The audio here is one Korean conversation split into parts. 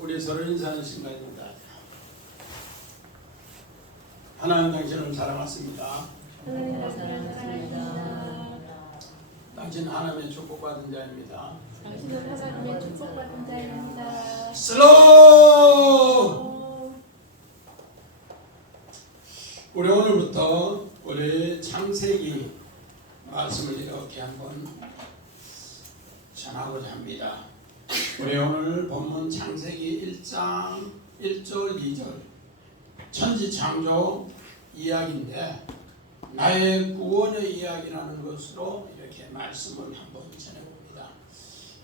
우리 서로 인사하는 시간입니다. 하나님 당신을 사랑하십니다. 하나님을 사랑합니다. 당신 하나님의 축복받은 자입니다. 당신은 하나님의 축복받은 자입니다. 슬로우! 우리 오늘부터 우리 창세기 말씀을 이렇게 한번 전하고자 합니다. 우리 오늘 본문 창세기 1장 1절 2절 천지창조 이야기인데 나의 구원의 이야기라는 것으로 이렇게 말씀을 한번 전해봅니다.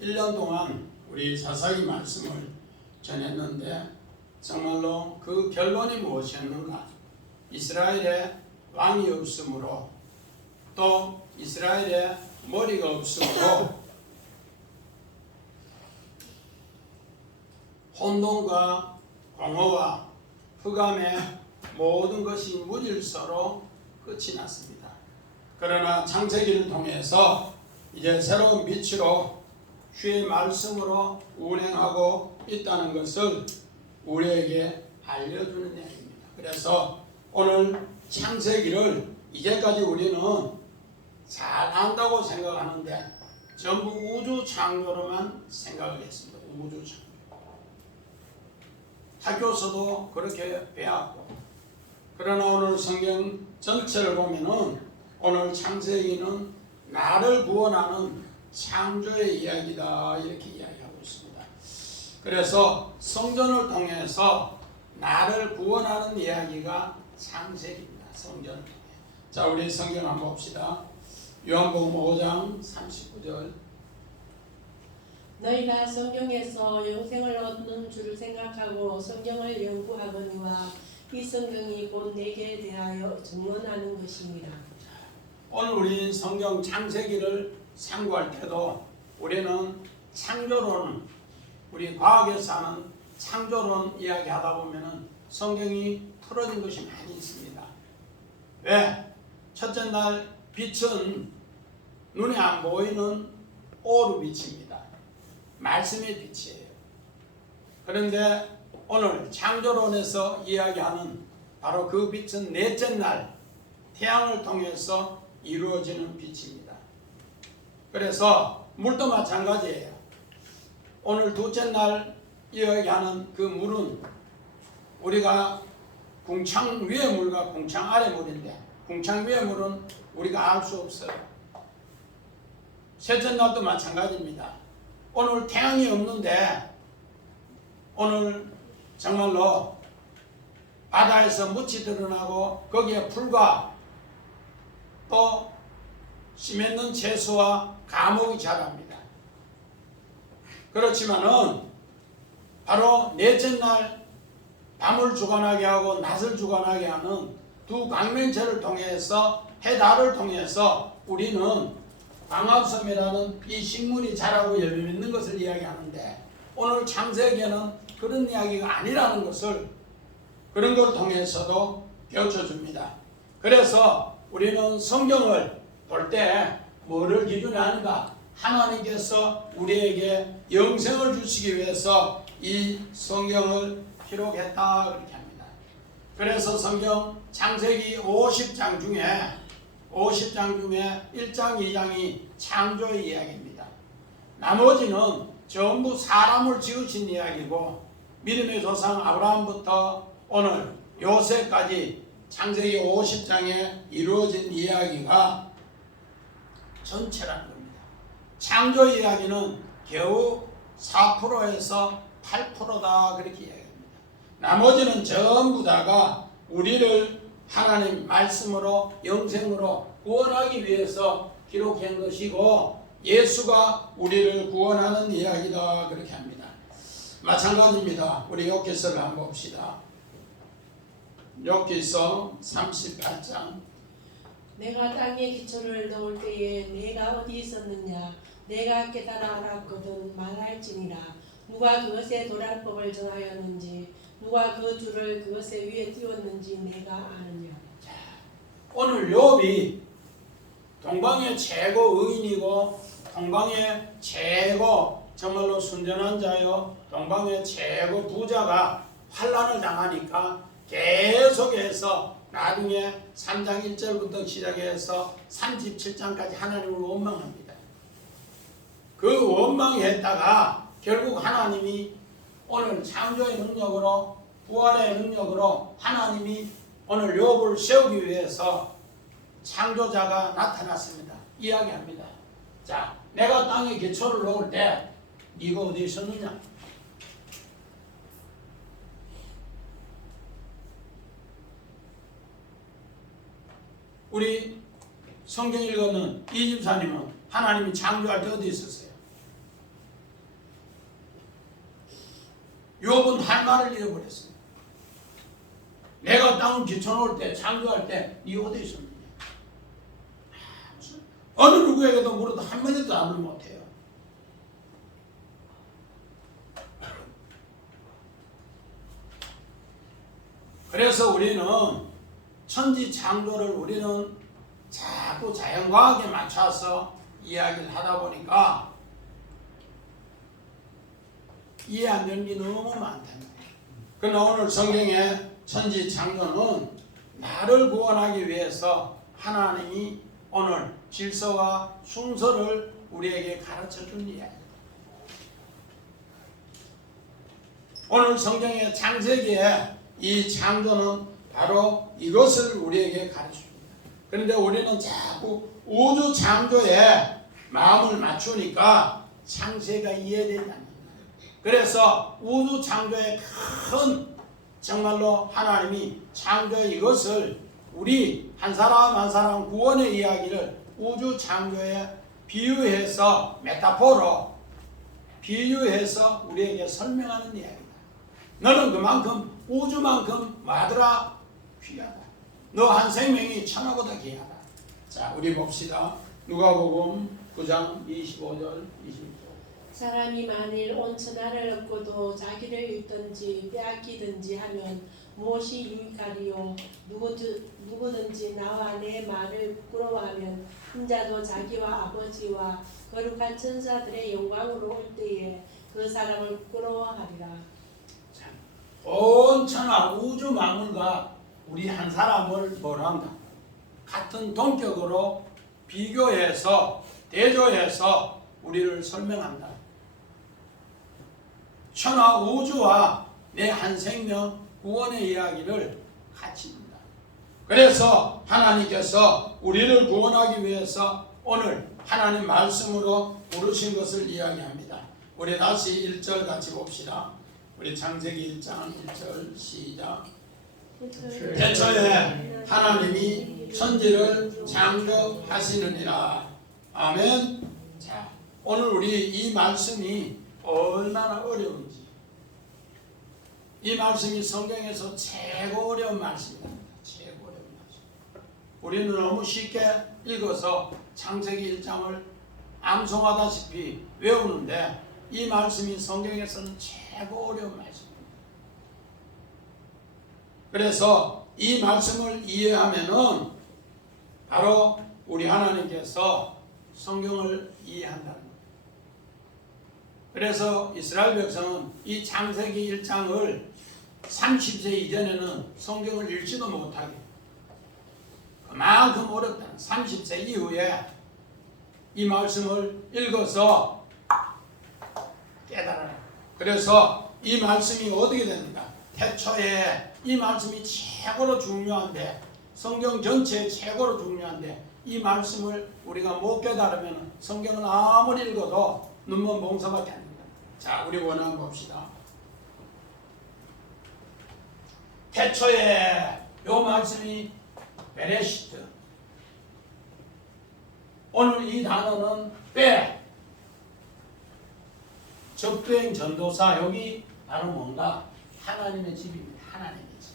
1년 동안 우리 사사기 말씀을 전했는데 정말로 그 결론이 무엇이었는가? 이스라엘에 왕이 없으므로 또 이스라엘에 머리가 없으므로 혼돈과 공허와 흑암의 모든 것이 무질서로 끝이 났습니다. 그러나 창세기를 통해서 이제 새로운 빛으로 주의 말씀으로 운행하고 있다는 것을 우리에게 알려주는 얘기입니다. 그래서 오늘 창세기를 이제까지 우리는 잘 안다고 생각하는데 전부 우주 창조로만 생각을 했습니다. 우주 창조. 학교에서도 그렇게 배웠고, 그러나 오늘 성경 전체를 보면은 오늘 창세기는 나를 구원하는 창조의 이야기다 이렇게 이야기하고 있습니다. 그래서 성전을 통해서 나를 구원하는 이야기가 창세기입니다. 성전을 통해. 자, 우리 성경 한번 봅시다. 요한복음 5장 39절. 너희가 성경에서 영생을 얻는 줄 생각하고 성경을 연구하거니와 이 성경이 곧 내게 대하여 증언하는 것입니다. 오늘 우리 성경 창세기를 상고할 때도 우리는 창조론, 우리 과학에서 하는 창조론 이야기하다 보면은 성경이 틀어진 것이 많이 있습니다. 왜? 첫째 날 빛은 눈에 안 보이는 오르빛입니다. 말씀의 빛이에요. 그런데 오늘 창조론에서 이야기하는 바로 그 빛은 넷째 날 태양을 통해서 이루어지는 빛입니다. 그래서 물도 마찬가지예요. 오늘 둘째 날 이야기하는 그 물은 우리가 궁창 위의 물과 궁창 아래 물인데 궁창 위의 물은 우리가 알 수 없어요. 셋째 날도 마찬가지입니다. 오늘 태양이 없는데 오늘 정말로 바다에서 묻이 드러나고 거기에 풀과 또 심했는 채소와 감옥이 자랍니다. 그렇지만은 바로 넷째 날 밤을 주관하게 하고 낮을 주관하게 하는 두 광명체를 통해서 해달을 통해서 우리는 광합섬이라는 이 식물이 자라고 열매 맺는 것을 이야기하는데 오늘 창세기에는 그런 이야기가 아니라는 것을 그런 걸 통해서도 가르쳐줍니다. 그래서 우리는 성경을 볼 때 뭐를 기준으로 하는가? 하나님께서 우리에게 영생을 주시기 위해서 이 성경을 기록했다 그렇게 합니다. 그래서 성경 창세기 50장 중에 1장 2장이 창조의 이야기입니다. 나머지는 전부 사람을 지으신 이야기고 믿음의 조상 아브라함부터 오늘 요셉까지 창세기 50장에 이루어진 이야기가 전체라는 겁니다. 창조 이야기는 겨우 4%에서 8%다 그렇게 이야기합니다. 나머지는 전부 다가 우리를 하나님 말씀으로 영생으로 구원하기 위해서 기록한 것이고 예수가 우리를 구원하는 이야기다 그렇게 합니다. 마찬가지입니다. 우리 욥기서를 한번 봅시다. 욥기서 38장. 내가 땅에 기초를 넣을 때에 내가 어디 있었느냐? 내가 깨달아 알았거든 말할지니라. 누가 그것의 도란법을 정하였는지 누가 그 줄을 그것의 위에 띄웠는지 내가 아느냐. 오늘 욥이 동방의 최고 의인이고 동방의 최고 정말로 순전한 자요 동방의 최고 부자가 환난을 당하니까 계속해서 나중에 3장 1절부터 시작해서 37장까지 하나님을 원망합니다. 그 원망했다가 결국 하나님이 오늘 창조의 능력으로 부활의 능력으로 하나님이 오늘 욥을 세우기 위해서 창조자가 나타났습니다. 이야기합니다. 자, 내가 땅에 기초를 놓을 때 네가 어디 있었느냐? 우리 성경 읽었는 이 집사님은 하나님이 창조할 때 어디 있었어요? 욥은 할 말을 잃어버렸습니다. 내가 땅을 기초 놓을 때 창조할 때 네 어디 있었느냐? 어느 누구에게도 물어도 한마디도 답을 못해요. 그래서 우리는 천지 창조를 우리는 자꾸 자연과학에 맞춰서 이야기를 하다 보니까 이해 안 되는 게 너무 많답니다. 그러나 오늘 성경의 천지 창조는 나를 구원하기 위해서 하나님이 오늘 질서와 순서를 우리에게 가르쳐 준 이야기입니다. 오늘 성경의 창세기에 이 창조는 바로 이것을 우리에게 가르쳐줍니다. 그런데 우리는 자꾸 우주 창조에 마음을 맞추니까 창세가 이해되지 않는다. 그래서 우주 창조의 큰 정말로 하나님이 창조의 이것을 우리 한 사람 한 사람 구원의 이야기를 우주 창조에 비유해서 메타포로 비유해서 우리에게 설명하는 이야기다. 너는 그만큼 우주만큼 마더라 귀하다. 너 한 생명이 천하보다 귀하다. 자, 우리 봅시다. 누가복음 9장 25절 26절. 사람이 만일 온 천하를 얻고도 자기를 잃든지 빼앗기든지 하면 무엇이 유익하리요? 누구든지 나와 내 말을 부끄러워하면 인자도 자기와 아버지와 거룩한 천사들의 영광으로 올 때에 그 사람을 부끄러워하리라. 온 천하 우주 만물과 우리 한 사람을 뭐란다? 같은 동격으로 비교해서 대조해서 우리를 설명한다. 천하 우주와 내 한 생명 구원의 이야기를 같이 합니다. 그래서 하나님께서 우리를 구원하기 위해서 오늘 하나님 말씀으로 부르신 것을 이야기합니다. 우리 다시 1절 같이 봅시다. 우리 창세기 1장 1절 시작. 태초에 하나님이 천지를 창조하시느니라. 아멘. 자, 오늘 우리 이 말씀이 얼마나 어려운지, 이 말씀이 성경에서 최고 어려운 말씀입니다. 최고 어려운 말씀. 우리는 너무 쉽게 읽어서 창세기 1장을 암송하다시피 외우는데 이 말씀이 성경에서는 최고 어려운 말씀입니다. 그래서 이 말씀을 이해하면은 바로 우리 하나님께서 성경을 이해한다는 거예요. 그래서 이스라엘 백성은 이 창세기 1장을 30세 이전에는 성경을 읽지도 못하게, 그만큼 어렵다. 30세 이후에 이 말씀을 읽어서 깨달아요. 그래서 이 말씀이 어떻게 됩니까? 태초에 이 말씀이 최고로 중요한데, 성경 전체에 최고로 중요한데 이 말씀을 우리가 못 깨달으면 성경을 아무리 읽어도 눈먼 봉사밖에 안 됩니다. 자, 우리 원한 봅시다. 태초에 요 말씀이 베레시트. 오늘 이 단어는 빼. 접두행 전도사. 여기 바로 뭔가 하나님의 집입니다. 하나님의 집.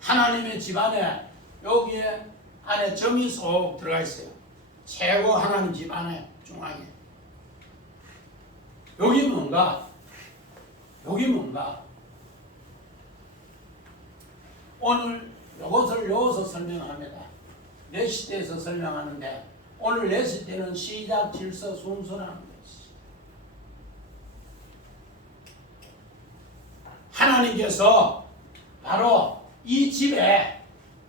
하나님의 집 안에 여기에 안에 점이 쏙 들어가 있어요. 최고 하나님 집 안에 중앙에. 여기 뭔가? 여기 뭔가? 오늘 이것을 여기서 설명합니다. 내 시대에서 설명하는데 오늘 냈을 때는 시작 질서 순서라는 것이. 하나님께서 바로 이 집에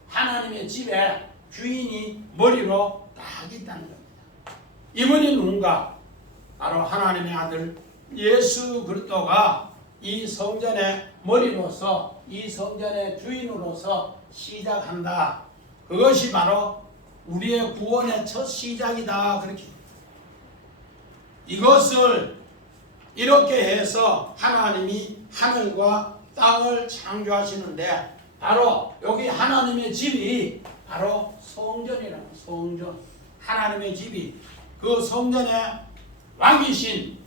하나님의 집에 주인이 머리로 딱 있다는 겁니다. 이분이 누군가? 바로 하나님의 아들 예수 그리스도가 이 성전의 머리로서 이 성전의 주인으로서 시작한다. 그것이 바로 우리의 구원의 첫 시작이다. 그렇게 이것을 이렇게 해서 하나님이 하늘과 땅을 창조하시는데 바로 여기 하나님의 집이 바로 성전이라는 성전. 하나님의 집이 그 성전의 왕이신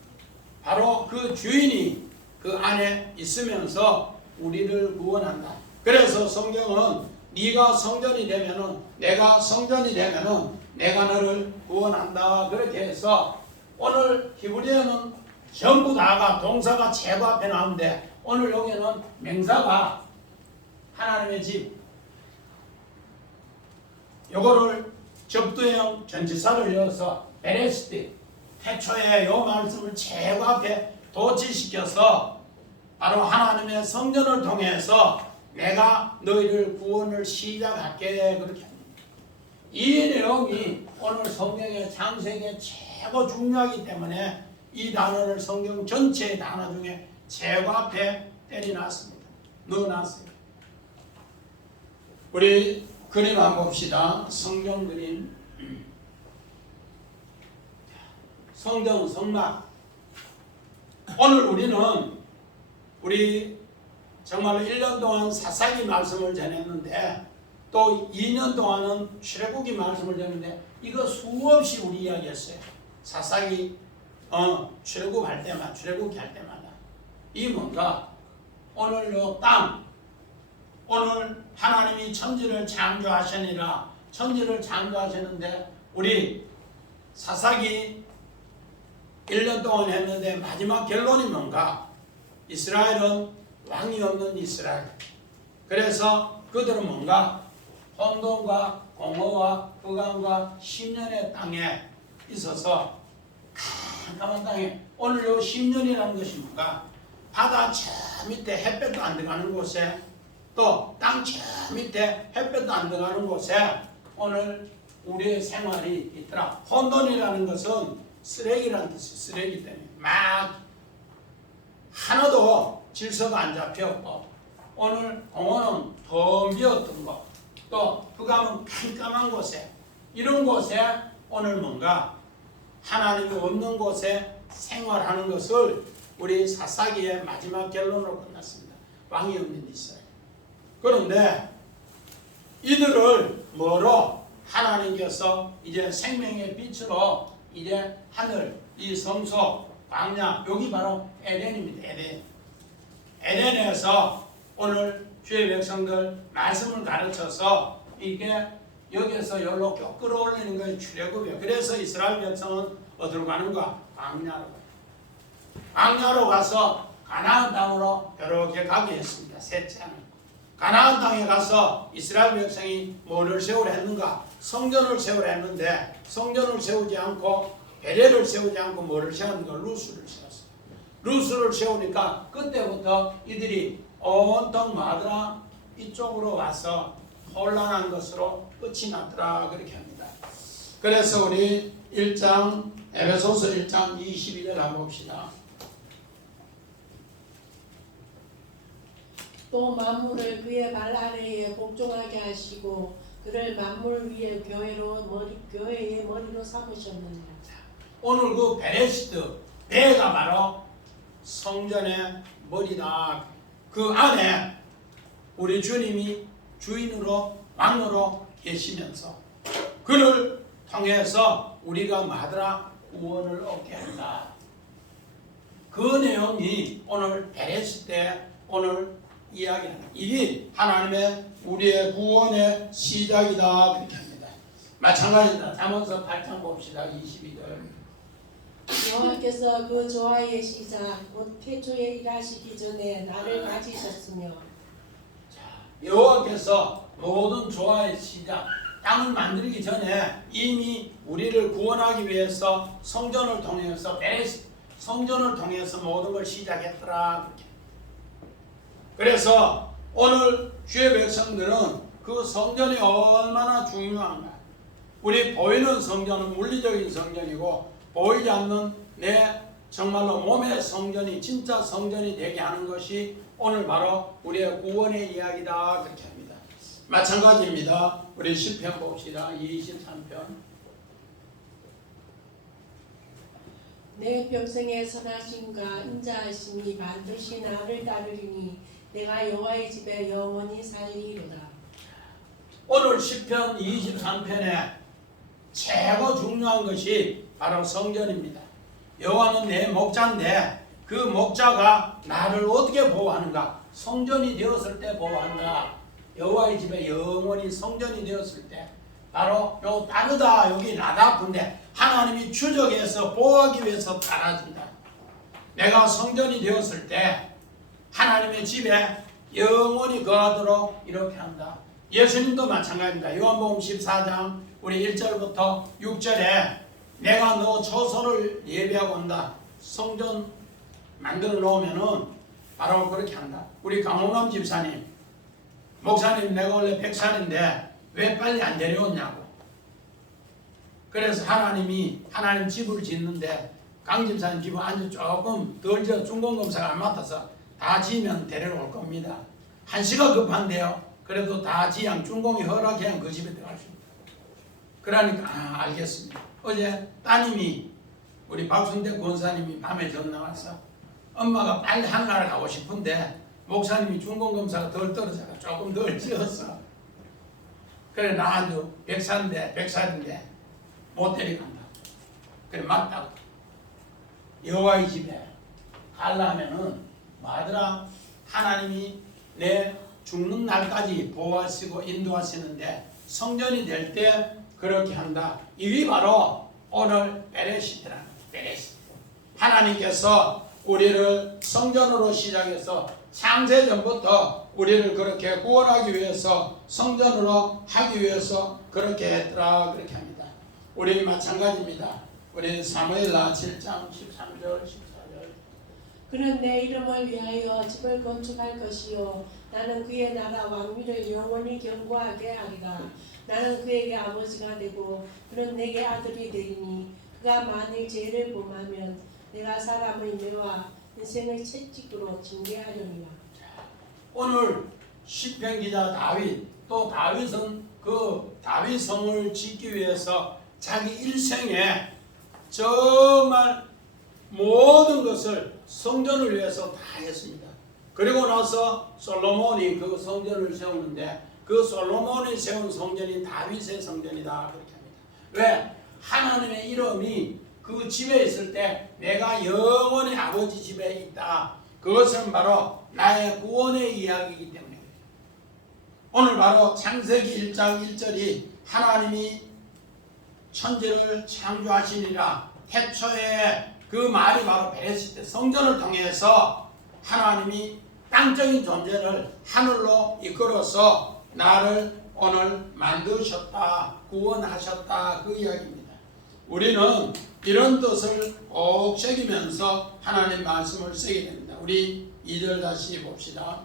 바로 그 주인이 그 안에 있으면서 우리를 구원한다. 그래서 성경은 네가 성전이 되면은 내가 성전이 되면은 내가 너를 구원한다. 그렇게 해서 오늘 히브리어는 전부 다가 동사가 최고 앞에 나오는데 오늘 여기는 명사가 하나님의 집. 요거를 접두형 전치사를 이어서 베레시티 태초에 요 말씀을 최고 앞에 도치시켜서 바로 하나님의 성전을 통해서 내가 너희를 구원을 시작할게 그렇게 합니다. 이 내용이 오늘 성경의 창세기에 최고 중요하기 때문에 이 단어를 성경 전체의 단어 중에 최고 앞에 때려놨습니다. 넣어놨어요. 우리 그림 한번 봅시다. 성경 그림. 성전, 성막. 오늘 우리 정말로 1년 동안 사사기 말씀을 전했는데 또 2년 동안은 출애굽기 말씀을 전했는데 이거 수없이 우리 이야기했어요. 사사기 출애굽기 할 때마다 이 뭔가 오늘 요 땅 오늘 하나님이 천지를 창조하시니라 천지를 창조하셨는데 우리 사사기 1년 동안 했는데 마지막 결론이 뭔가? 이스라엘은 왕이 없는 이스라엘. 그래서 그들은 뭔가? 혼돈과 공허와 흑암과 10년의 땅에 있어서 깜깜한 땅에 오늘 요 10년이라는 것이 뭔가? 바다 저 밑에 햇볕도 안 들어가는 곳에 또 땅 저 밑에 햇볕도 안 들어가는 곳에 오늘 우리의 생활이 있더라. 혼돈이라는 것은 쓰레기라는 뜻이 쓰레기 때문에 막 하나도 질서가 안 잡혔고 오늘 공원은 텅 비었던 것 또 흑암은 깜깜한 곳에 이런 곳에 오늘 뭔가 하나님이 없는 곳에 생활하는 것을 우리 사사기의 마지막 결론으로 끝났습니다. 왕이 없는 이스라엘. 그런데 이들을 뭐로 하나님께서 이제 생명의 빛으로 이제 하늘, 이 성소, 광야, 여기 바로 에덴입니다. 에덴에서 오늘 주의 백성들 말씀을 가르쳐서 이게 여기에서 여기로 쭉 끌어올리는 것이 출애굽이에요. 그래서 이스라엘 백성은 어디로 가는가? 광야로 가요. 광야로 가서 가나안 땅으로 이렇게 가게 했습니다. 셋째 하는. 가나안 땅에 가서 이스라엘 백성이 뭐를 세우려 했는가? 성전을 세우려 했는데 성전을 세우지 않고 베레를 세우지 않고 뭐를 세우는가? 루스를 세웠어요. 루스를 세우니까 그때부터 이들이 온통 마드라 이쪽으로 와서 혼란한 것으로 끝이 났더라 그렇게 합니다. 그래서 우리 1장 에베소서 1장 22절 한번 봅시다. 또 만물을 그의 발 아래에 복종하게 하시고 그를 만물 위에 교회의 머리로 삼으셨느니라. 오늘 그 베레시트 배가 바로 성전의 머리다. 그 안에 우리 주님이 주인으로 왕으로 계시면서 그를 통해서 우리가 마드라 구원을 얻게 한다. 그 내용이 오늘 베레시트 때 오늘 이야기하는 이게 하나님의 우리의 구원의 시작이다 그렇게 합니다. 마찬가지다. 잠언서 8장 봅시다. 22절. 여호와께서 그 조화의 시작 곧 태초에 일하시기 전에 나를 가지셨으며 여호와께서 모든 조화의 시작 땅을 만들기 전에 이미 우리를 구원하기 위해서 성전을 통해서 성전을 통해서 모든 걸 시작했더라. 그래서 오늘 주의 백성들은 그 성전이 얼마나 중요한가. 우리 보이는 성전은 물리적인 성전이고 보이지 않는 내 정말로 몸의 성전이 진짜 성전이 되게 하는 것이 오늘 바로 우리의 구원의 이야기다 그렇게 합니다. 마찬가지입니다. 우리 시편 봅시다. 23편. 내 평생의 선하심과 인자하심이 반드시 나를 따르리니 내가 여호와의 집에 영원히 살리로다. 오늘 시편 23편에 최고 중요한 것이 바로 성전입니다. 여호와는 내 목자인데 그 목자가 나를 어떻게 보호하는가? 성전이 되었을 때 보호한다. 여호와의 집에 영원히 성전이 되었을 때 바로 요 따르다 여기 나다픈데 하나님이 추적해서 보호하기 위해서 따라준다. 내가 성전이 되었을 때 하나님의 집에 영원히 거하도록 이렇게 한다. 예수님도 마찬가지입니다. 요한복음 14장 우리 1절부터 6절에 내가 너 처소를 예비하고 온다. 성전 만들어 놓으면은 바로 그렇게 한다. 우리 강홍남 집사님, 목사님 내가 원래 100살인데 왜 빨리 안 데려왔냐고. 그래서 하나님 집을 짓는데 강 집사님 집은 아주 조금 덜 지어 중공검사가 안 맡아서 다 지으면 데려올 겁니다. 한시가 급한데요. 그래도 다 지양 중공이 허락해야 그 집에 들어갈 수 있다. 그러니까 알겠습니다. 어제 따님이 우리 박순대 권사님이 밤에 전화 와서 엄마가 빨리 한나라 가고 싶은데 목사님이 중공검사가 덜 떨어져서 조금 덜 지었어. 그래 나 아주 100살인데 못 데려간다. 그래 맞다고. 여호와의 집에 가려면은 뭐하더라? 하나님이 내 죽는 날까지 보호하시고 인도하시는데 성전이 될 때 그렇게 한다. 이게 바로 오늘 베레시트라는 베레시트. 하나님께서 우리를 성전으로 시작해서 창세전부터 우리를 그렇게 구원하기 위해서 성전으로 하기 위해서 그렇게 했더라 그렇게 합니다. 우리 마찬가지입니다. 우리 사무엘하 7장 13절 14절. 그는 내 이름을 위하여 집을 건축할 것이요 나는 그의 나라 왕위를 영원히 견고하게 하리라. 나는 그에게 아버지가 되고 그는 내게 아들이 되리니 그가 만일 죄를 범하면 내가 사람의 뇌와 인생의 채찍으로 징계하려니와. 오늘 시편 기자 다윗, 또 다윗은 그 다윗성을 짓기 위해서 자기 일생에 정말 모든 것을 성전을 위해서 다 했습니다. 그리고 나서 솔로몬이 그 성전을 세우는데 그 솔로몬이 세운 성전이 다윗의 성전이다 그렇게 합니다. 왜? 하나님의 이름이 그 집에 있을 때 내가 영원히 아버지 집에 있다. 그것은 바로 나의 구원의 이야기이기 때문에 오늘 바로 창세기 1장 1절이 하나님이 천지를 창조하시니라. 태초에 그 말이 바로 베레시트 성전을 통해서 하나님이 땅적인 존재를 하늘로 이끌어서 나를 오늘 만드셨다, 구원하셨다 그 이야기입니다. 우리는 이런 뜻을 꼭 새기면서 하나님 말씀을 쓰게 됩니다. 우리 2절 다시 봅시다.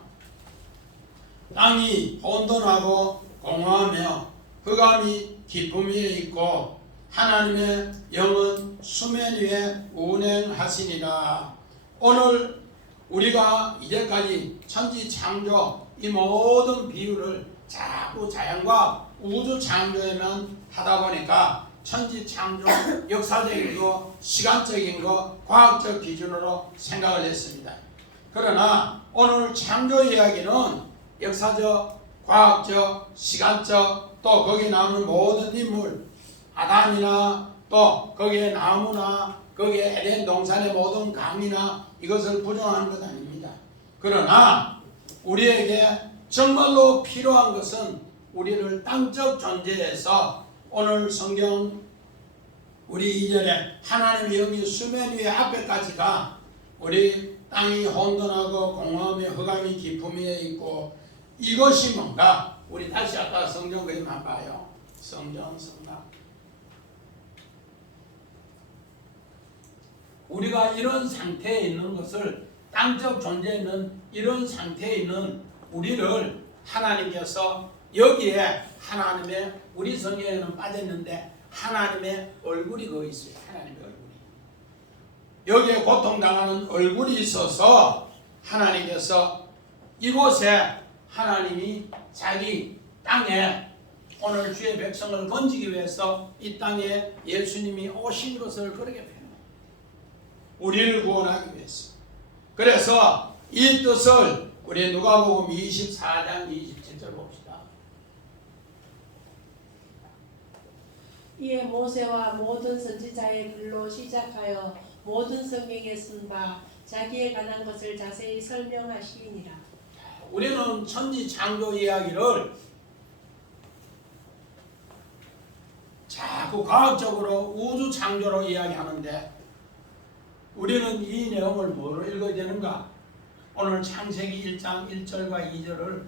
땅이 혼돈하고 공허하며 흑암이 깊음 위에 있고 하나님의 영은 수면 위에 운행하시니라. 오늘 우리가 이제까지 천지 창조 이 모든 비유를 자꾸 자연과 우주 창조에만 하다 보니까 천지 창조 역사적인 거, 시간적인 거, 과학적 기준으로 생각을 했습니다. 그러나 오늘 창조 이야기는 역사적, 과학적, 시간적 또 거기에 나오는 모든 인물 아담이나 또 거기에 나무나 거기에 에덴 동산의 모든 강이나 이것을 부정하는 것 아닙니다. 그러나 우리에게 정말로 필요한 것은 우리를 땅적 존재에서 오늘 성경 우리 2절에 하나님의 영이 수면 위에 앞에까지가 우리 땅이 혼돈하고 공허함에 흑암이 깊음 위에 있고 이것이 뭔가 우리 다시 아까 성경 그림 한번 봐요. 성전 성막. 우리가 이런 상태에 있는 것을 땅적 존재에 있는 이런 상태에 있는 우리를 하나님께서 여기에 하나님의 우리 성경에는 빠졌는데 하나님의 얼굴이 거기 있어요. 하나님의 얼굴이. 여기에 고통당하는 얼굴이 있어서 하나님께서 이곳에 하나님이 자기 땅에 오늘 주의 백성을 건지기 위해서 이 땅에 예수님이 오신 것을 그렇게 표현합니다. 우리를 구원하기 위해서. 그래서 이 뜻을 우리 누가복음 24장 27절 봅시다. 이에 모세와 모든 선지자의 글로 시작하여 모든 성경에 쓴 바 자기에 관한 것을 자세히 설명하시니라. 우리는 천지 창조 이야기를 자꾸 과학적으로 우주 창조로 이야기하는데 우리는 이 내용을 뭐로 읽어야 되는가? 오늘 창세기 1장 1절과 2절을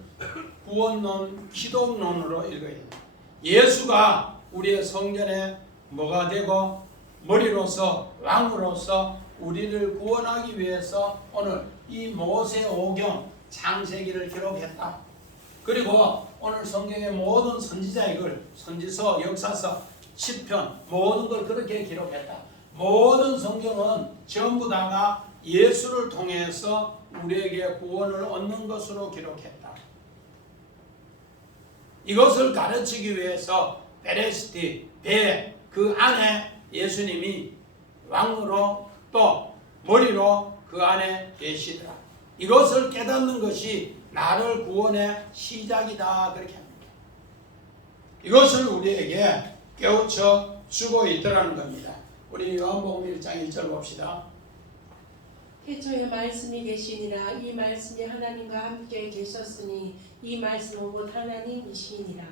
구원론, 기독론으로 읽어야 됩니다. 예수가 우리의 성전에 뭐가 되고 머리로서 왕으로서 우리를 구원하기 위해서 오늘 이 모세오경 창세기를 기록했다. 그리고 오늘 성경의 모든 선지자의 글, 선지서, 역사서, 시편 모든 걸 그렇게 기록했다. 모든 성경은 전부 다가 예수를 통해서 우리에게 구원을 얻는 것으로 기록했다. 이것을 가르치기 위해서 베레스티, 배, 그 안에 예수님이 왕으로 또 머리로 그 안에 계시더라. 이것을 깨닫는 것이 나를 구원의 시작이다. 그렇게 합니다. 이것을 우리에게 깨우쳐 주고 있더라는 겁니다. 우리 요한복음 1장 1절 봅시다. 태초에 말씀이 계시니라. 이 말씀이 하나님과 함께 계셨으니 이 말씀은 곧 하나님이시니라.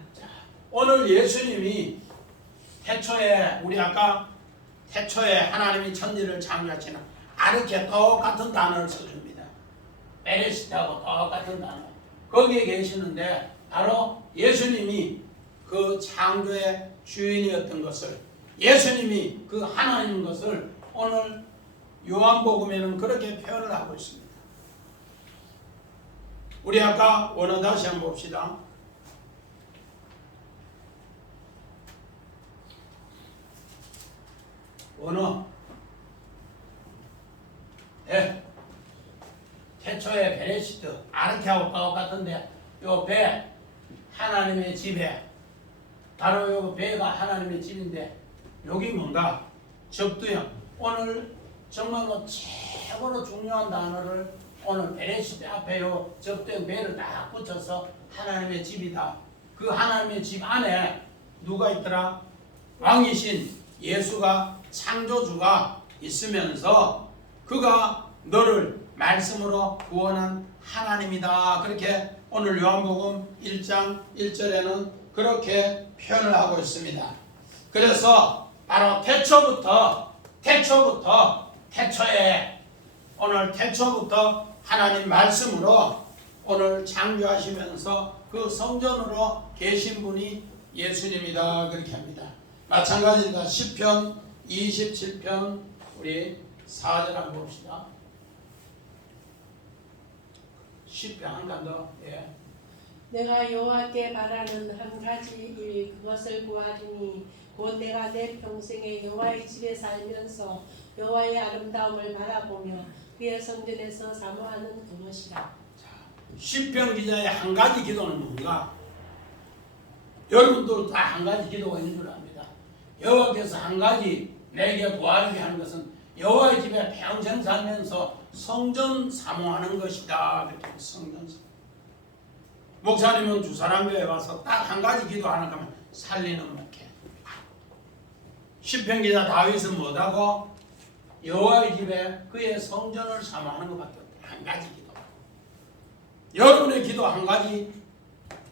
오늘 예수님이 태초에 우리 아까 태초에 하나님이 천지를 창조하시나 이렇게 똑같은 단어를 써줍니다. 베레시트하고 똑같은 단어. 거기에 계시는데 바로 예수님이 그 창조의 주인이었던 것을 예수님이 그 하나님인 것을 오늘 요한복음에는 그렇게 표현을 하고 있습니다. 우리 아까 원어 다시 한번 봅시다. 원어. 배. 태초에 베레시트. 아르케하고 똑같은데 요 배. 하나님의 집에. 바로 요 배가 하나님의 집인데 여기 뭔가? 접두형. 오늘 정말로 최고로 중요한 단어를 오늘 베레시트 앞에 요 접두형 배를 딱 붙여서 하나님의 집이다. 그 하나님의 집 안에 누가 있더라? 왕이신 예수가 창조주가 있으면서 그가 너를 말씀으로 구원한 하나님이다. 그렇게 오늘 요한복음 1장 1절에는 그렇게 표현을 하고 있습니다. 그래서 바로 태초에 오늘 태초부터 하나님 말씀으로 오늘 창조하시면서 그 성전으로 계신 분이 예수님이다. 그렇게 합니다. 마찬가지입니다. 시편 27편 우리 4절 한번 봅시다. 시편 한 칸 더. 예. 내가 여호와께 바라는 한 가지 일 그것을 구하리니 곧 내가 내 평생에 여호와의 집에 살면서 여호와의 아름다움을 바라보며 그의 성전에서 사모하는 그것이라. 시편 기자의 한 가지 기도는 뭔가? 여러분들 다 한 가지 기도가 있는 줄 압니다. 여호와께서 한 가지 내게 구하게 하는 것은 여호와의 집에 평생 살면서 성전 사모하는 것이다. 그렇게 성전 사모. 목사님은 주사람교에 와서 딱 한 가지 기도하는 거면 살리는 목회. 시편 기자 다윗은 뭐라고? 여호와의 집에 그의 성전을 사모하는 것밖에 없다. 한 가지 기도. 여러분의 기도 한 가지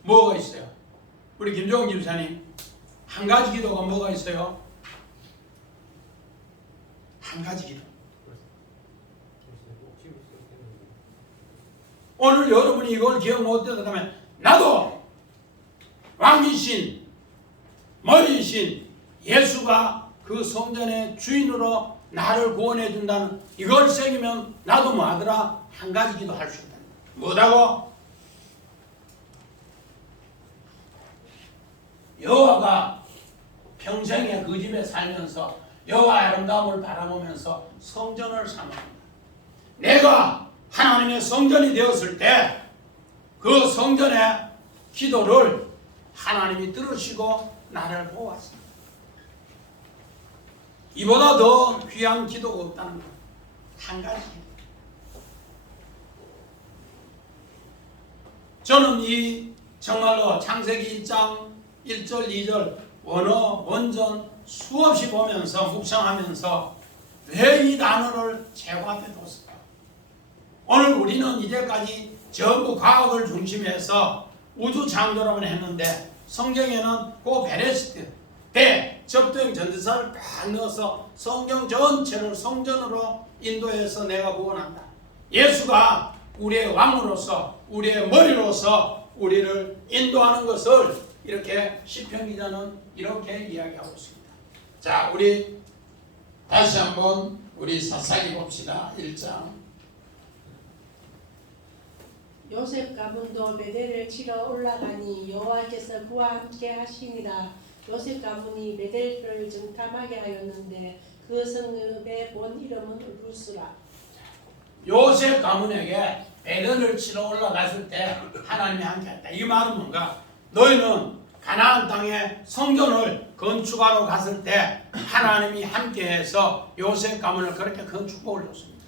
뭐가 있어요? 우리 김종훈 집사님 한 가지 기도가 뭐가 있어요? 한 가지 기도. 오늘 여러분이 이걸 기억 못해서 가면 나도 왕이신 머리이신 예수가 그 성전의 주인으로 나를 구원해 준다는 이걸 새기면 나도 뭐하더라? 한 가지 기도할 수 있다. 뭐라고? 여호와가 평생에 그 집에 살면서 여호와의 아름다움을 바라보면서 성전을 삼았다. 내가 하나님의 성전이 되었을 때 그 성전의 기도를 하나님이 들으시고 나를 보았습니다. 이보다 더 귀한 기도가 없다는 것. 한 가지. 저는 이 정말로 창세기 1장 1절 2절 원어 원전 수없이 보면서 묵상하면서 왜 이 단어를 제가 앞에 뒀을까? 오늘 우리는 이제까지 전부 과학을 중심해서 우주 창조라고 했는데 성경에는 그 베레시트 배 접두형 전도사를 딱 넣어서 성경 전체를 성전으로 인도해서 내가 구원한다. 예수가 우리의 왕으로서 우리의 머리로서 우리를 인도하는 것을 이렇게 시편 기자는 이렇게 이야기하고 있습니다. 자, 우리 다시 한번 우리 사사기 봅시다. 1장. 요셉 가문도 베델을 치러 올라가니 여호와께서 그와 함께 하시니라. 요셉 가문이 베델을 정탐하게 하였는데 그 성읍의 본 이름은 루스라. 요셉 가문에게 베델을 치러 올라갔을 때 하나님이 함께했다. 이 말은 뭔가? 너희는 가나안 땅에 성전을 건축하러 갔을 때 하나님이 함께해서 요셉 가문을 그렇게 건축복을 줬습니다.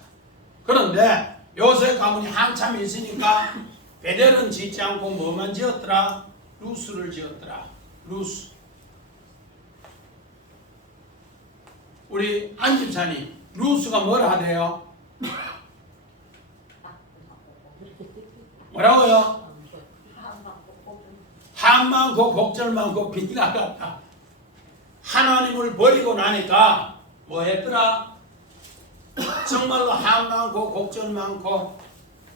그런데 요셉 가문이 한참 있으니까 베델은 짓지 않고 뭐만 지었더라? 루스를 지었더라. 루스. 우리 안집사님 루스가 뭐라 하대요? 뭐라고요? 한 많고 곡절 많고 비가 같다. 하나님을 버리고 나니까 뭐 했더라? 정말로 한 많고 곡절 많고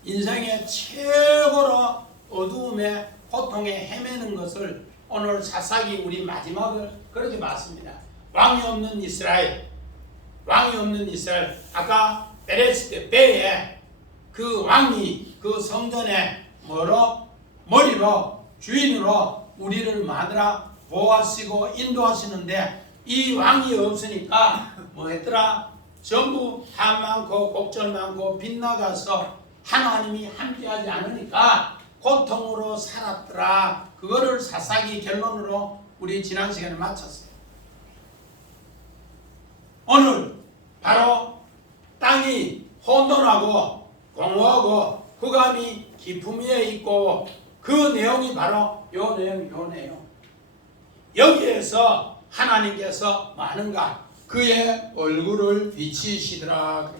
인생의 최고로 어두움에 고통에 헤매는 것을 오늘 사사기 우리 마지막을 그렇게 봤습니다. 왕이 없는 이스라엘, 왕이 없는 이스라엘. 아까 베레스 배에 그 왕이 그 성전에 머리로 주인으로 우리를 마누라 보호하시고 인도하시는데 이 왕이 없으니까 뭐 했더라? 전부 한 많고 곡절 많고 빗나가서 하나님이 함께하지 않으니까 고통으로 살았더라. 그거를 사사기 결론으로 우리 지난 시간에 마쳤어요. 오늘 바로 땅이 혼돈하고 공허하고 흑암이 깊음 위에 있고 그 내용이 바로 요 내용. 여기에서 하나님께서 많은가? 그의 얼굴을 비치시더라.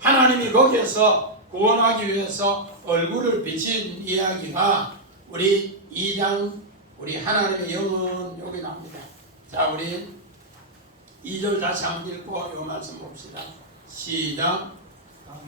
하나님이 거기에서 구원하기 위해서 얼굴을 비친 이야기가 우리 2장 우리 하나님의 영은 여기 나옵니다. 자, 우리 2절 다시 한번 읽고 요 말씀 봅시다. 시작.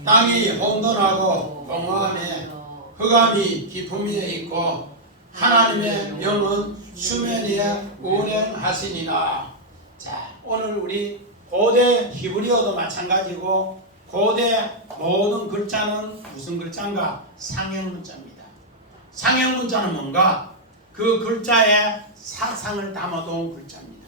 땅이 혼돈하고 공허함에 흑암이 깊음 위에 있고 하나님의 영은 수면 위에 운행하시니라. 자, 오늘 우리 고대 히브리어도 마찬가지고 고대 모든 글자는 무슨 글자인가? 상형 문자입니다. 상형 문자는 뭔가? 그 글자의 사상을 담아놓은 글자입니다.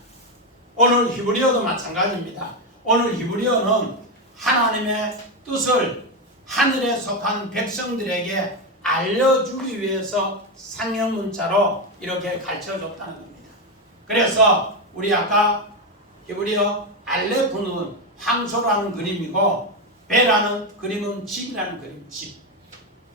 오늘 히브리어도 마찬가지입니다. 오늘 히브리어는 하나님의 뜻을 하늘에 속한 백성들에게 알려주기 위해서 상형 문자로 이렇게 가르쳐줬다는 겁니다. 그래서 우리 아까 히브리어 알레프는 황소라는 그림이고 베라는 그림은 집이라는 그림, 집.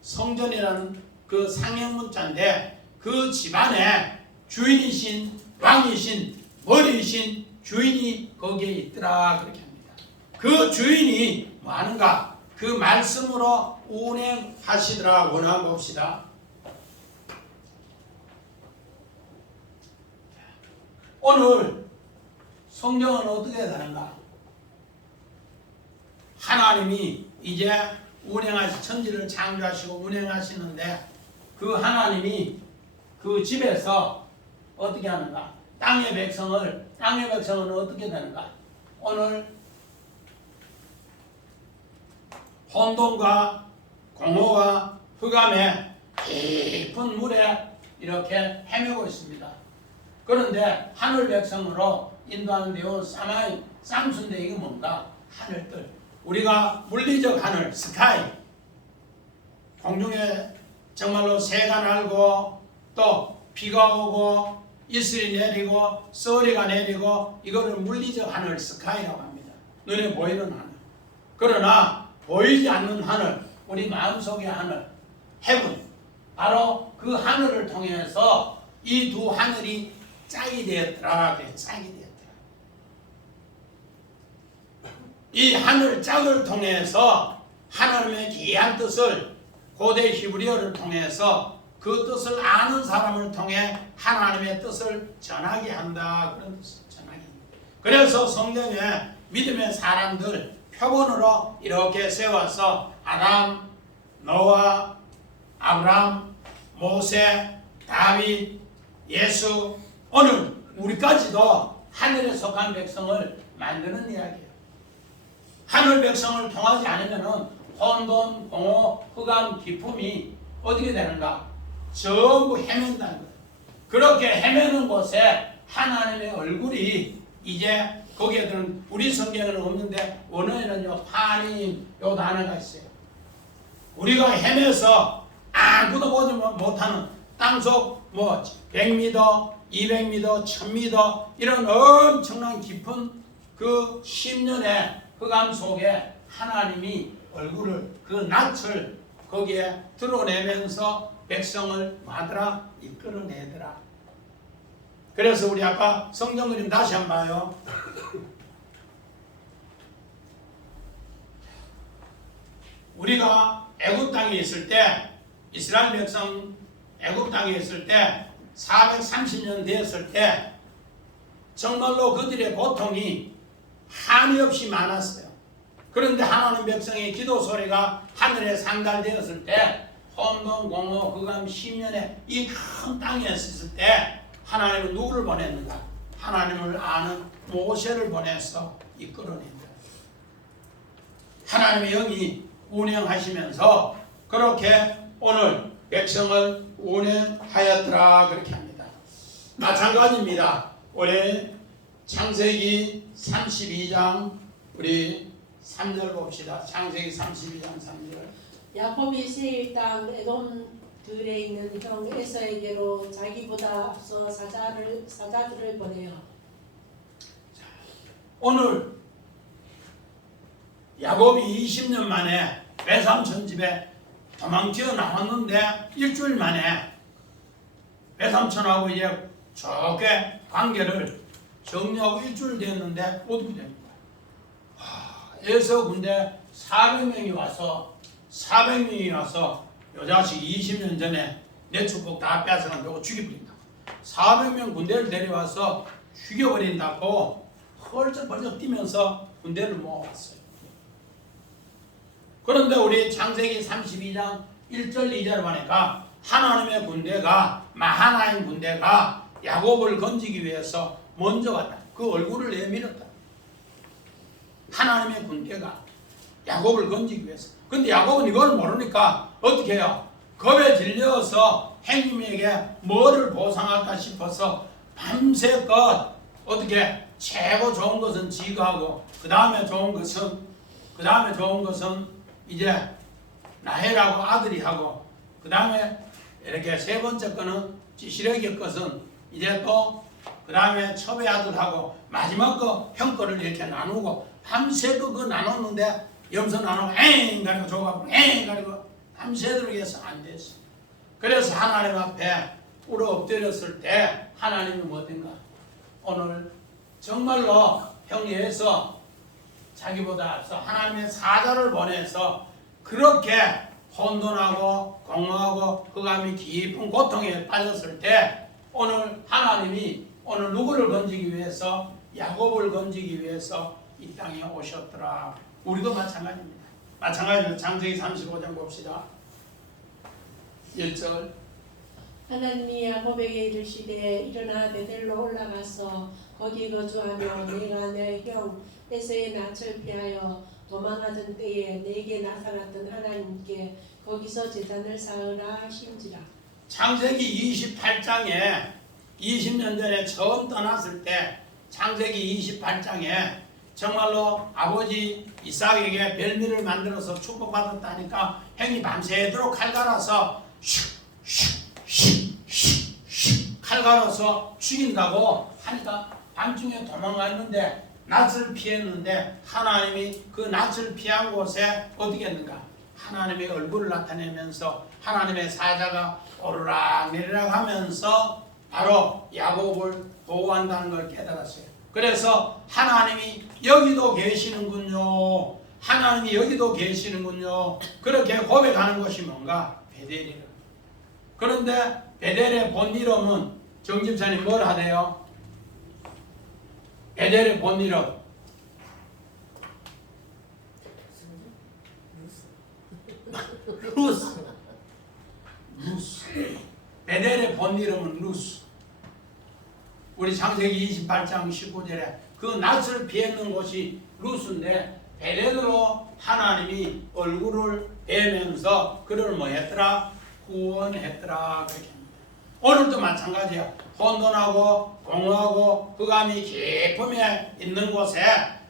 성전이라는 그 상형 문자인데 그 집안에 주인이신 왕이신 머리이신 주인이 거기에 있더라 그렇게 합니다. 그 주인이 뭐 하는가? 그 말씀으로 운행하시더라. 원화 봅시다. 오늘 성경은 어떻게 되는가? 하나님이 이제 운행하시 천지를 창조하시고 운행하시는데 그 하나님이 그 집에서 어떻게 하는가? 땅의 백성은 어떻게 되는가? 오늘 혼돈과 공허와 흑암의 깊은 물에 이렇게 헤매고 있습니다. 그런데 하늘 백성으로 인도하는 사마이 쌍순데 이게 뭔가? 하늘들. 우리가 물리적 하늘, 스카이. 공중에 정말로 새가 날고 또 비가 오고 이슬이 내리고 썰이가 내리고 이거를 물리적 하늘, 스카이라고 합니다. 눈에 보이는 하늘. 그러나 보이지 않는 하늘, 우리 마음속의 하늘, 헤븐. 바로 그 하늘을 통해서 이 두 하늘이 짝이 되었더라. 짝이 되었더라. 이 하늘 짝을 통해서 하나님의 귀한 뜻을 고대 히브리어를 통해서 그 뜻을 아는 사람을 통해 하나님의 뜻을 전하게 한다. 그런 뜻을 전하게 합니다. 그래서 성경에 믿음의 사람들 표본으로 이렇게 세워서 아담, 노아, 아브람, 모세, 다윗, 예수, 오늘 우리까지도 하늘에 속한 백성을 만드는 이야기예요. 하늘 백성을 통하지 않으면 혼돈, 공허, 흑암, 기품이 어떻게 되는가? 전부 헤맨다는 거예요. 그렇게 헤매는 곳에 하나님의 얼굴이 이제 거기에는 우리 성경에는 없는데 원어에는요 파님 요 단어가 있어요. 우리가 헤매서 아무도 보지 못하는 땅속 뭐 100m, 200m, 1000m 이런 엄청난 깊은 그 10년의 흑암 속에 하나님이 얼굴을 그 낯을 거기에 드러내면서 백성을 하더라 이끌어내더라. 그래서 우리 아까 성경 그림 다시 한번 봐요. 우리가 애굽 땅에 있을 때 이스라엘 백성 애굽 땅에 있을 때 430년 되었을 때 정말로 그들의 고통이 한이 없이 많았어요. 그런데 하나님 백성의 기도 소리가 하늘에 상달되었을 때 혼돈, 공허, 흑암 10년에 이 큰 땅에 있을 때 하나님은 누구를 보냈는가? 하나님을 아는 모세를 보내서 이끌어낸다. 하나님의 영이 운행하시면서 그렇게 오늘 백성을 운행하였더라 그렇게 합니다. 마찬가지입니다. 올해 창세기 32장 우리 3절 봅시다. 창세기 32장 3절. 야곱이 세일 땅 에돔들에 있는 형 에서에게로 자기보다 앞서 사자들을 보내어. 오늘 야곱이 20년 만에 외삼촌 집에 도망쳐 나왔는데 일주일 만에 외삼촌하고 이제 좋게 관계를 정리하고 일주일 됐는데 어떻게 된 거야? 에서 군대 400명이 와서 요 자식 20년 전에 내 축복 다 뺏어가지고 죽여버린다. 400명 군대를 데려와서 죽여버린다고 헐쩍벌쩍 뛰면서 군대를 모아왔어요. 그런데 우리 창세기 32장 1절 2절 보니까 하나님의 군대가 마하나임 군대가 야곱을 건지기 위해서 먼저 왔다. 그 얼굴을 내밀었다. 하나님의 군대가 야곱을 건지기 위해서. 근데 야곱은 이걸 모르니까 어떻게 해요? 겁에 질려서 형님에게 뭐를 보상할까 싶어서 밤새껏 어떻게 최고 좋은 것은 지가하고 그 다음에 좋은 것은 이제 나헬하고 아들이 하고 그 다음에 이렇게 세 번째 거는 찌시래기 것은 이제 또 그 다음에 첩의 아들하고 마지막 거 형 거를 이렇게 나누고 밤새껏 그거 나눴는데 염소 나누고 엥 가리고 저거 엥 가리고 밤새도록 해서 안 됐어. 그래서 하나님 앞에 울어 엎드렸을 때 하나님이 뭐든가 오늘 정말로 형제에서 자기보다 앞서 하나님의 사자를 보내서 그렇게 혼돈하고 공허하고 흑암이 깊은 고통에 빠졌을 때 오늘 하나님이 오늘 누구를 건지기 위해서 야곱을 건지기 위해서 이 땅에 오셨더라. 우리도 마찬가지입니다. 마찬가지로 창세기 35장 봅시다. 1절 하나님이 야곱에게 이르시되 일어나 베델로 올라가서 거기 거주하며 내가 내 형 에서의 낯을 피하여 도망하던 때에 내게 나타났던 하나님께 거기서 제단을 쌓으라 하신지라. 창세기 28장에 20년 전에 처음 떠났을 때 창세기 28장에 정말로 아버지 이삭에게 별미를 만들어서 축복받았다니까 형이 밤새도록 칼 갈아서 칼 갈아서 죽인다고 하니까 밤중에 도망갔는데 낯을 피했는데 하나님이 그 낯을 피한 곳에 어떻게 했는가? 하나님의 얼굴을 나타내면서 하나님의 사자가 오르락 내리락 하면서 바로 야곱을 보호한다는 걸 깨달았어요. 그래서 하나님이 여기도 계시는군요. 하나님이 여기도 계시는군요. 그렇게 고백하는 것이 뭔가? 베델이라. 그런데 베델의 본 이름은 정집사님 뭘 하대요? 베델의 본 이름 루스. 베델의 본 이름은 루스. 우리 창세기 28장 19절에 그 낯을 피했는 곳이 루스인데 베델로 하나님이 얼굴을 뵈면서 그를 뭐 했더라? 구원했더라. 그렇게 합니다. 오늘도 마찬가지야. 혼돈하고 공허하고 흑암이 깊음에 있는 곳에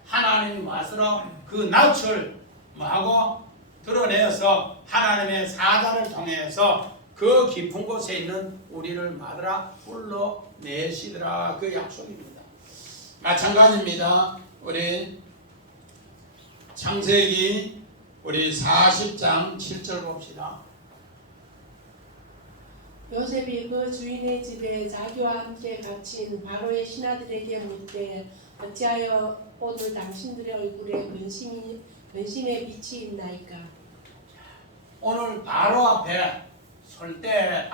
하나님이 와서 그 낯을 뭐하고 드러내서 하나님의 사자를 통해서 그 깊은 곳에 있는 우리를 마더라 불러내시더라. 그 약속입니다. 마찬가지입니다. 우리 창세기 우리 40장 7절 봅시다. 요셉이 그 주인의 집에 자기와 함께 갇힌 바로의 신하들에게 묻되 어찌하여 오늘 당신들의 얼굴에 근심의 빛이 있나이까? 오늘 바로 앞에 설 때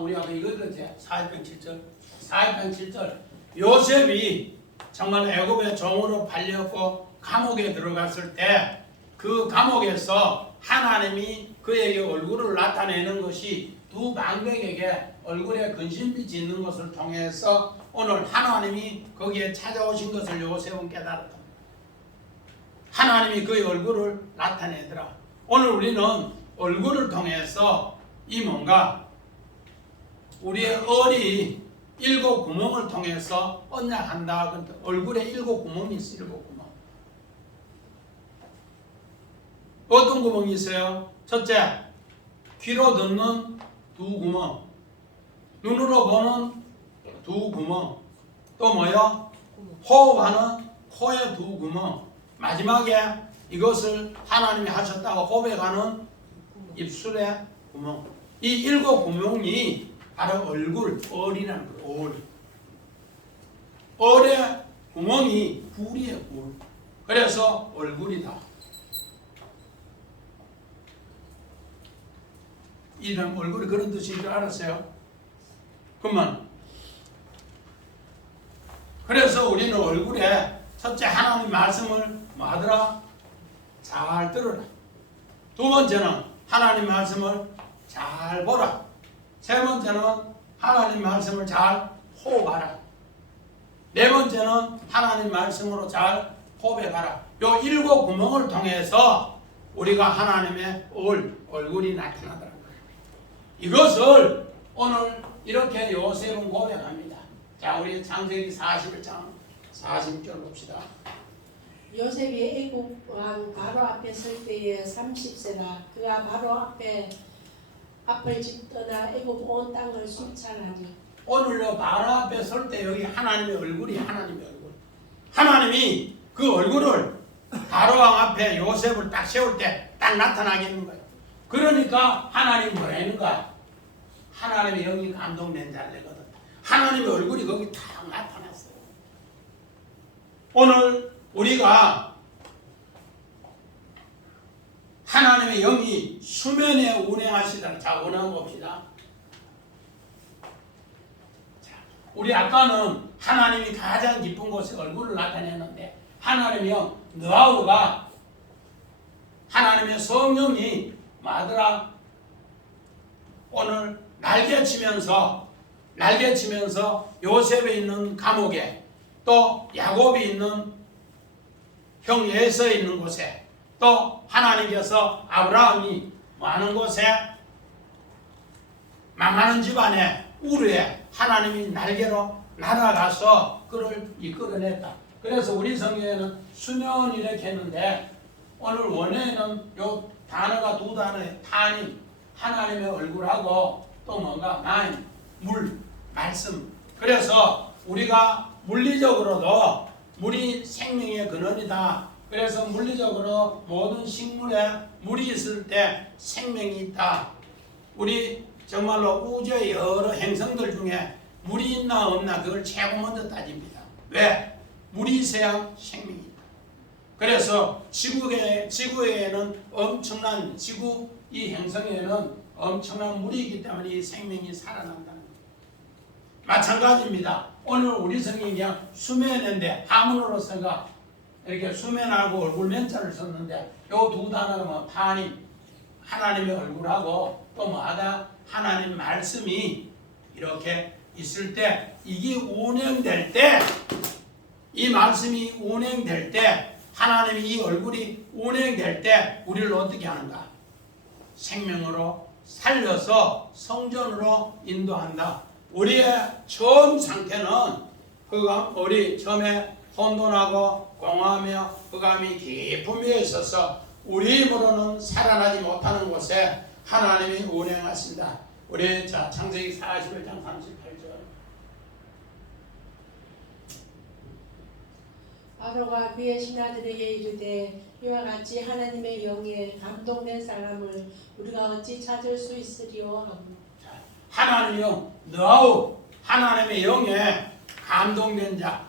우리 아까 이거 들었지? 41편 7절 41편 7절 요셉이 정말 애굽의 종으로 팔렸고 감옥에 들어갔을 때 그 감옥에서 하나님이 그에게 얼굴을 나타내는 것이 두 방백에게 얼굴에 근심빛이 있는 것을 통해서 오늘 하나님이 거기에 찾아오신 것을 요셉은 깨달았다. 하나님이 그의 얼굴을 나타내더라. 오늘 우리는 얼굴을 통해서 이 뭔가 우리의 얼이 7 구멍을 통해서 언약한다. 얼굴에 7 구멍이 있어. 7 구멍. 어떤 구멍이 있어요? 첫째, 귀로 듣는 2 구멍, 눈으로 보는 2 구멍, 또 뭐요? 호흡하는 코에 2 구멍, 마지막에 이것을 하나님이 하셨다고 고백하는 입술에 구멍. 이 7 구멍이 바로 얼이라는 거예요. 얼의 구멍이 굴이에요. 굴. 그래서 얼굴이다. 이런 얼굴이 그런 뜻인 줄 알았어요? 그러면 그래서 우리는 얼굴에 첫째 하나님 말씀을 뭐 하더라? 잘 들어라. 두 번째는 하나님 말씀을 잘 보라. 세 번째는 하나님 말씀을 잘 호흡하라. 네 번째는 하나님 말씀으로 잘 고백하라. 요 7 구멍을 통해서 우리가 하나님의 얼굴이 나타나더라. 이것을 오늘 이렇게 요셉은 고백합니다. 자, 우리 창세기 41장 40절 봅시다. 요셉이 애굽 왕 바로 앞에 설 때에 30세라. 그가 바로 앞을 짚떠나 애굽 온 땅을 순찰하니. 오늘요 바로 앞에 설 때 여기 하나님의 얼굴이 하나님의 얼굴. 하나님이 그 얼굴을 바로 왕 앞에 요셉을 딱 세울 때 딱 나타나게 있는 거예요. 그러니까 하나님이 뭐라 했는가? 하나님의 영이 감동된 자들거든. 하나님의 얼굴이 거기 딱 나타났어요. 오늘 우리가 하나님의 영이 수면에 운행하시다는 자 운행 봅시다. 자, 우리 아까는 하나님이 가장 깊은 곳에 얼굴을 나타내는데 하나님의 영 느하우가 하나님의 성령이 마더라 오늘 날개치면서 요셉이 있는 감옥에 또 야곱이 있는 형 에서에 있는 곳에 또 하나님께서 아브라함이 많은 곳에 망하는 집안에 우르에 하나님이 날개로 날아가서 그를 이끌어냈다. 그래서 우리 성경에는 수면 이렇게 했는데 오늘 원에는 요 단어가 두 단어에 탄임 하나님의 얼굴하고 또 뭔가 마임 물 말씀. 그래서 우리가 물리적으로도 물이 생명의 근원이다. 그래서 물리적으로 모든 식물에 물이 있을 때 생명이 있다. 우리 정말로 우주의 여러 행성들 중에 물이 있나 없나 그걸 최고 먼저 따집니다. 왜? 물이 있어야 생명이 있다. 그래서 지구에는 엄청난 지구 이 행성에는 엄청난 물이 있기 때문에 이 생명이 살아난다는 거예요. 마찬가지입니다. 오늘 우리 성경이 그냥 수면인데 한문으로서가 이렇게 수면하고 얼굴 맨자를 썼는데 요 두 단어는 뭐 탄임 하나님의 얼굴하고 또 뭐하다 하나님 말씀이 이렇게 있을 때 이게 운행될 때 이 말씀이 운행될 때 하나님이 이 얼굴이 운행될 때 우리를 어떻게 하는가? 생명으로 살려서 성전으로 인도한다. 우리의 처음 상태는 우리 처음에 혼돈하고 공허하며 흑암이 깊은 위에 있어서 우리 힘으로는 살아나지 못하는 곳에 하나님이 운행하신다. 우리 창세기 41장 38절. 바로가 그의 신하들에게 이르되 이와 같이 하나님의 영에 감동된 사람을 우리가 어찌 찾을 수 있으리요 하고. 하나님의 영, 너하고 하나님의 영에 감동된 자,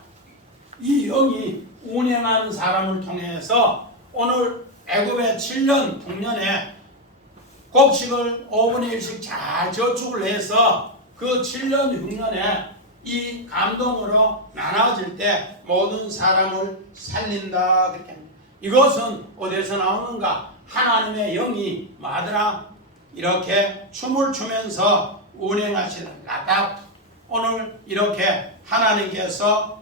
이 영이 운행하는 사람을 통해서 오늘 애굽의 7년 동년에 곡식을 5분의 1씩 잘 저축을 해서 그 7년 흉년에 이 감동으로 나눠질 때 모든 사람을 살린다 그렇게 합니다. 이것은 어디서 나오는가? 하나님의 영이 마더라 이렇게 춤을 추면서 운행하시는 나답. 오늘 이렇게 하나님께서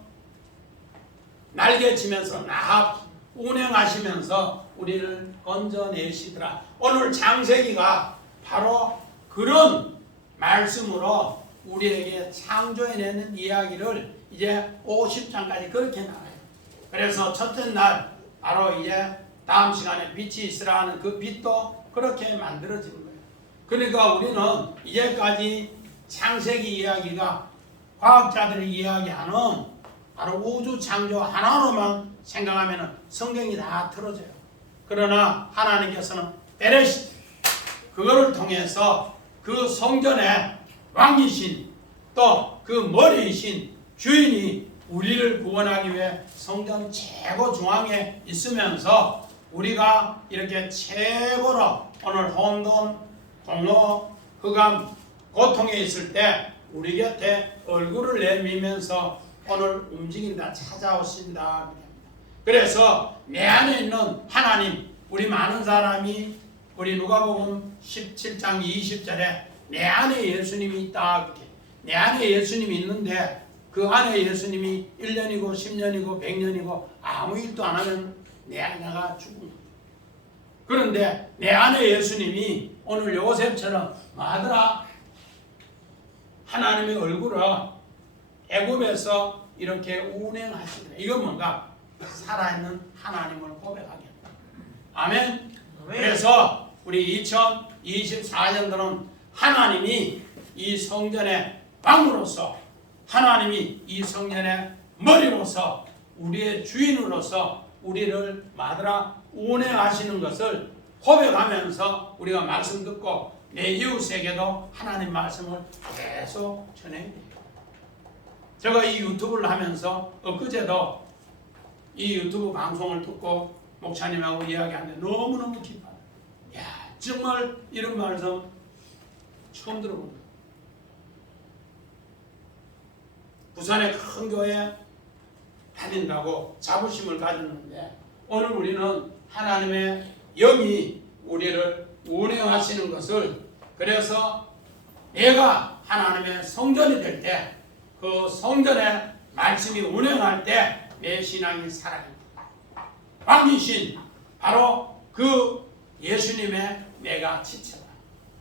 날개치면서 나합 운행하시면서 우리를 건져내시더라. 오늘 창세기가 바로 그런 말씀으로 우리에게 창조해내는 이야기를 이제 50장까지 그렇게 나와요. 그래서 첫째 날 바로 이제 다음 시간에 빛이 있으라 하는 그 빛도 그렇게 만들어지는 거예요. 그러니까 우리는 이제까지 창세기 이야기가 과학자들이 이야기하는 바로 우주 창조 하나로만 생각하면 성경이 다 틀어져요. 그러나 하나님께서는 베레시 그거를 통해서 그 성전의 왕이신 또 그 머리이신 주인이 우리를 구원하기 위해 성전 최고 중앙에 있으면서 우리가 이렇게 최고로 오늘 혼돈, 공허, 흑암, 고통에 있을 때 우리 곁에 얼굴을 내밀면서 오늘 움직인다, 찾아오신다. 그래서 내 안에 있는 하나님, 우리 많은 사람이 우리 누가복음 17장 20절에 내 안에 예수님이 있다. 내 안에 예수님이 있는데 그 안에 예수님이 1년이고 10년이고 100년이고 아무 일도 안 하면 내 안에가 죽은 거예요. 그런데 내 안에 예수님이 오늘 요셉처럼 마더라 하나님의 얼굴을 애굽에서 이렇게 운행하시더라. 이건 뭔가 살아있는 하나님을 고백하겠다. 아멘. 그래서 우리 2024년도는 하나님이 이 성전의 왕으로서 하나님이 이 성전의 머리로서 우리의 주인으로서 우리를 마더라 운행하시는 것을 고백하면서 우리가 말씀 듣고 내 이웃에게도 하나님 말씀을 계속 전해야 돼요. 제가 이 유튜브를 하면서 엊그제도 이 유튜브 방송을 듣고 목사님하고 이야기하는데 너무너무 기뻐요. 야, 정말 이런 말씀 처음 들어본다. 부산의 큰 교회 다닌다고 자부심을 가졌는데 오늘 우리는 하나님의 영이 우리를 운행하시는 것을, 그래서 내가 하나님의 성전이 될 때, 그 성전에 말씀이 운행할 때 내 신앙이 살아납니다. 왕이신 바로 그 예수님의 내가 지체다.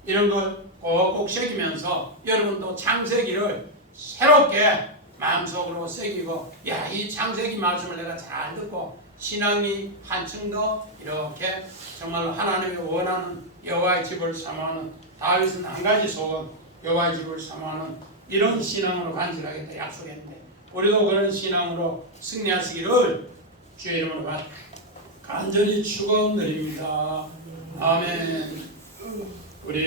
이런 걸 꼭꼭 새기면서 여러분도 창세기를 새롭게 마음속으로 새기고, 야, 이 창세기 말씀을 내가 잘 듣고 신앙이 한층 더 이렇게 정말로 하나님이 원하는 여호와의 집을 삼아하는, 다윗은 한 가지 소원, 여호와의 집을 삼아하는 이런 신앙으로 간직하겠다 약속했는데, 우리도 그런 신앙으로 승리하시기를 주의 이름으로 간절히 축원드립니다. 아멘. 우리